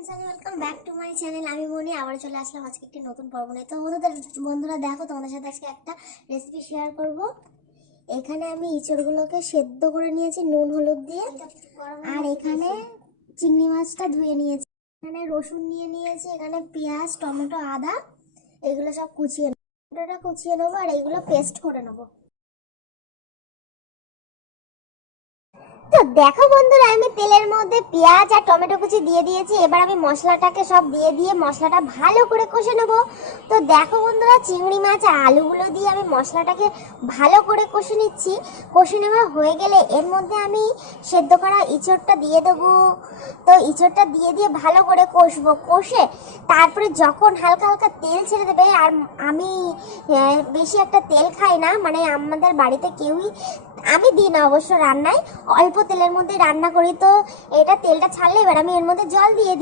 Friends, আমি welcome back to my channel. আমি মনি আবার চলে আসলাম আজকে একটি নতুন পর্ব নিয়ে। তো বন্ধুরা দেখো, তোমাদের সাথে আজকে একটা রেসিপি শেয়ার করব। এখানে আমি ইঁচড়গুলোকে সেদ্ধ করে নিয়েছি নুন হলুদ দিয়ে, আর এখানে চিংড়ি মাছটা ধুয়ে নিয়েছি। এখানে রসুন নিয়ে নিয়েছি, এখানে পেঁয়াজ, টমেটো, আদা এগুলো সব কুচিয়ে নেবো আর এইগুলো পেস্ট করে নেবো। তো দেখো বন্ধুরা, আমি তেলের মধ্যে পেঁয়াজ আর টমেটো কুচি দিয়ে দিয়েছি। এবার আমি মশলাটাকে সব দিয়ে মশলাটা ভালো করে কষে নেবো। তো দেখো বন্ধুরা, চিংড়ি মাছ আর আলুগুলো দিয়ে আমি মশলাটাকে ভালো করে কষে নিচ্ছি। কষে নেওয়া হয়ে গেলে এর মধ্যে আমি সেদ্ধ করা ইঁচড়টা দিয়ে দেবো। তো ইঁচড়টা দিয়ে ভালো করে কষে তারপরে যখন হালকা হালকা তেল ছেড়ে দেবে, আর আমি বেশি একটা তেল খাই না, মানে আমাদের বাড়িতে কেউই, আমি দিই না অবশ্য রান্নায়, অল্প তেলের মধ্যে রান্না করি। তো এটা তেলটা ছাড়লে এবার আমি এর মধ্যে জল দিয়ে দিই।